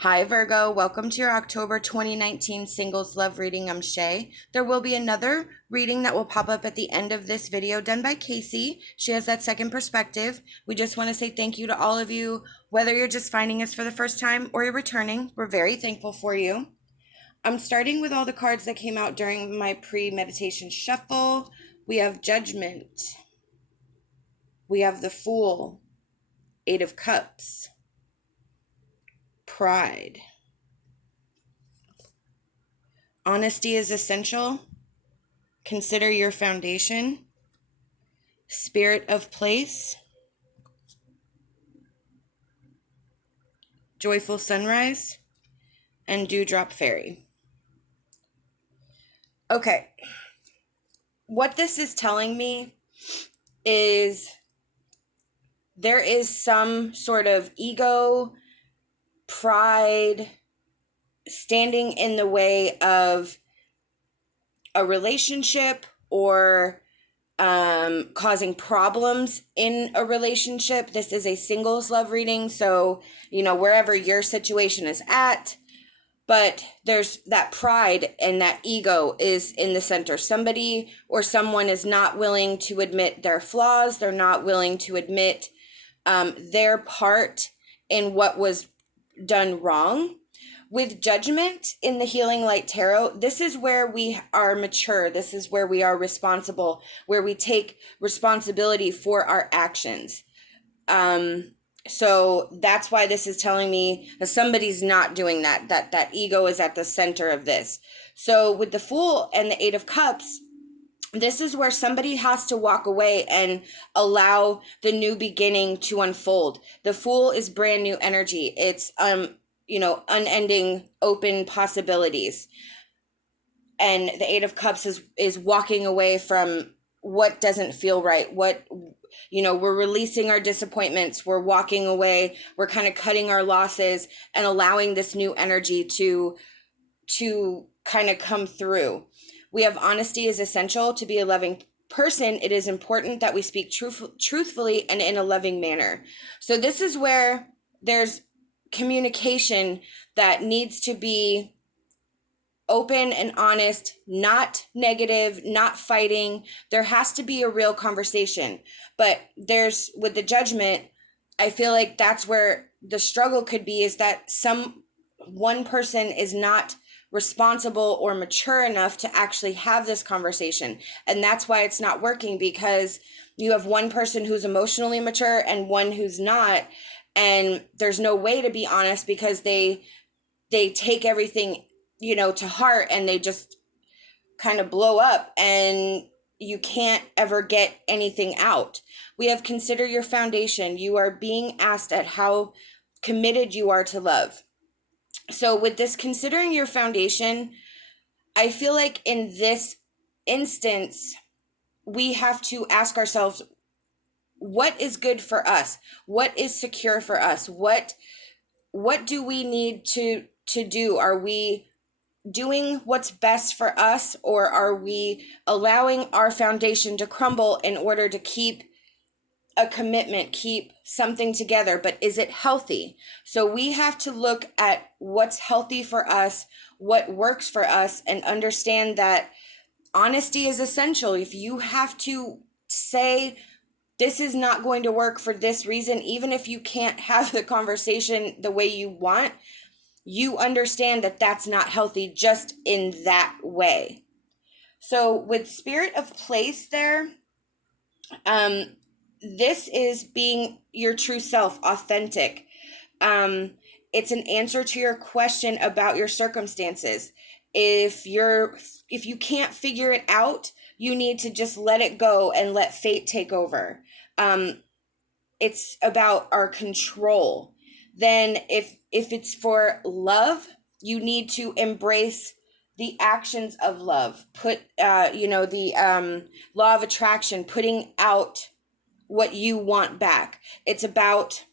Hi Virgo, welcome to your October 2019 Singles Love reading. I'm SHAE. There will be another reading that will pop up at the end of this video done by KACEE. She has that second perspective. We just want to say thank you to all of you, whether you're just finding us for the first time or you're returning. We're very thankful for you. I'm starting with all the cards that came out during my pre-meditation shuffle. We have Judgment. We have the Fool, Eight of Cups, Pride. Honesty is essential. Consider your foundation. Spirit of place. Joyful sunrise. And dewdrop fairy. Okay. What this is telling me is there is some sort of ego, pride, standing in the way of a relationship or causing problems in a relationship. This is a singles love reading, so wherever your situation is at, but there's that pride and that ego is in the center. Somebody or someone is not willing to admit their flaws. They're not willing to admit their part in what was done wrong. With Judgment in the Healing Light Tarot, this is where we are mature. This is where we are responsible, where we take responsibility for our actions. So that's why this is telling me that somebody's not doing that. That ego is at the center of this. So with the Fool and the Eight of Cups, this is where somebody has to walk away and allow the new beginning to unfold. The Fool is brand new energy. It's unending open possibilities. And the Eight of Cups is walking away from what doesn't feel right. We're releasing our disappointments. We're walking away. We're kind of cutting our losses and allowing this new energy to kind of come through. We have honesty is essential. To be a loving person, it is important that we speak truthfully and in a loving manner. So this is where there's communication that needs to be open and honest, not negative, not fighting. There has to be a real conversation. But with the Judgment, I feel like that's where the struggle could be, is that one person is not responsible or mature enough to actually have this conversation. And that's why it's not working, because you have one person who's emotionally mature and one who's not. And there's no way to be honest, because they take everything, to heart, and they just kind of blow up, and you can't ever get anything out. We have consider your foundation. You are being asked at how committed you are to love. So with this considering your foundation, I feel like in this instance, we have to ask ourselves, what is good for us? What is secure for us? What do we need to do? Are we doing what's best for us, or are we allowing our foundation to crumble in order to keep a commitment, keep something together? But is it healthy? So we have to look at what's healthy for us, what works for us, and understand that honesty is essential. If you have to say, this is not going to work for this reason, even if you can't have the conversation the way you want, you understand that that's not healthy just in that way. So with Spirit of Place there, this is being your true self, authentic. It's an answer to your question about your circumstances. If you can't figure it out, you need to just let it go and let fate take over. It's about our control. Then if it's for love, you need to embrace the actions of love. Put, the law of attraction, putting out what you want back. It's about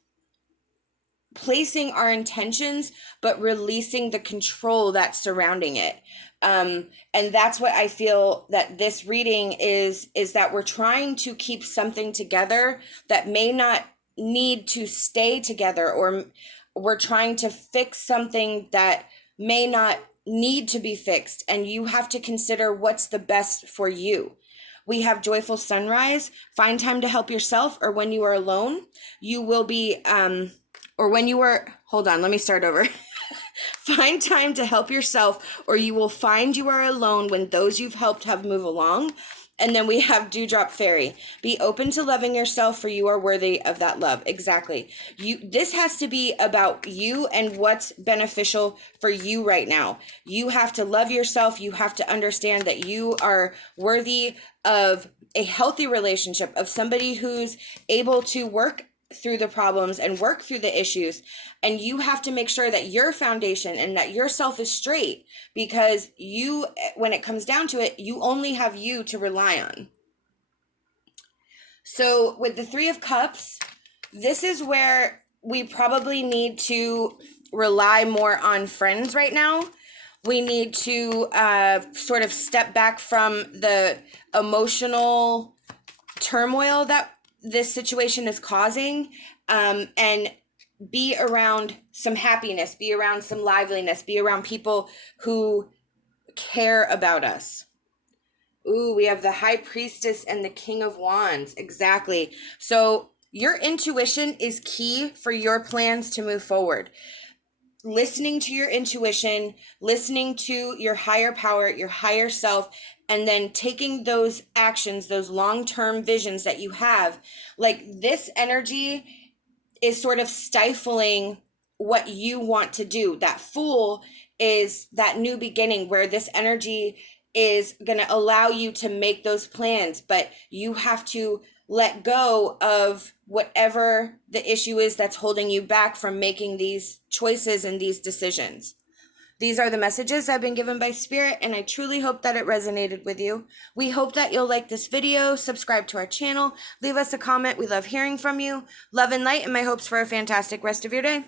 placing our intentions, but releasing the control that's surrounding it. And that's what I feel that this reading is that we're trying to keep something together that may not need to stay together, or we're trying to fix something that may not need to be fixed, and you have to consider what's the best for you. We have joyful sunrise, find time to help yourself, or when you are alone, you will be, or when you are, hold on, let me start over. Find time to help yourself, or you will find you are alone when those you've helped have moved along. And then we have Dewdrop Fairy. Be open to loving yourself, for you are worthy of that love. Exactly. This has to be about you and what's beneficial for you right now. You have to love yourself. You have to understand that you are worthy of a healthy relationship, of somebody who's able to work through the problems and work through the issues. And you have to make sure that your foundation and that yourself is straight, because you, when it comes down to it, you only have you to rely on. So with the Three of Cups, this is where we probably need to rely more on friends right now. We need to sort of step back from the emotional turmoil that this situation is causing, and be around some happiness, be around some liveliness, be around people who care about us. Ooh, we have the High Priestess and the King of Wands. Exactly. So your intuition is key for your plans to move forward. Listening to your intuition, listening to your higher power, your higher self, and then taking those actions, those long-term visions that you have. Like, this energy is sort of stifling what you want to do. That Fool is that new beginning where this energy is going to allow you to make those plans, but you have to let go of whatever the issue is that's holding you back from making these choices and these decisions. These are the messages I've been given by Spirit, and I truly hope that it resonated with you. We hope that you'll like this video, subscribe to our channel, leave us a comment. We love hearing from you. Love and light, and my hopes for a fantastic rest of your day.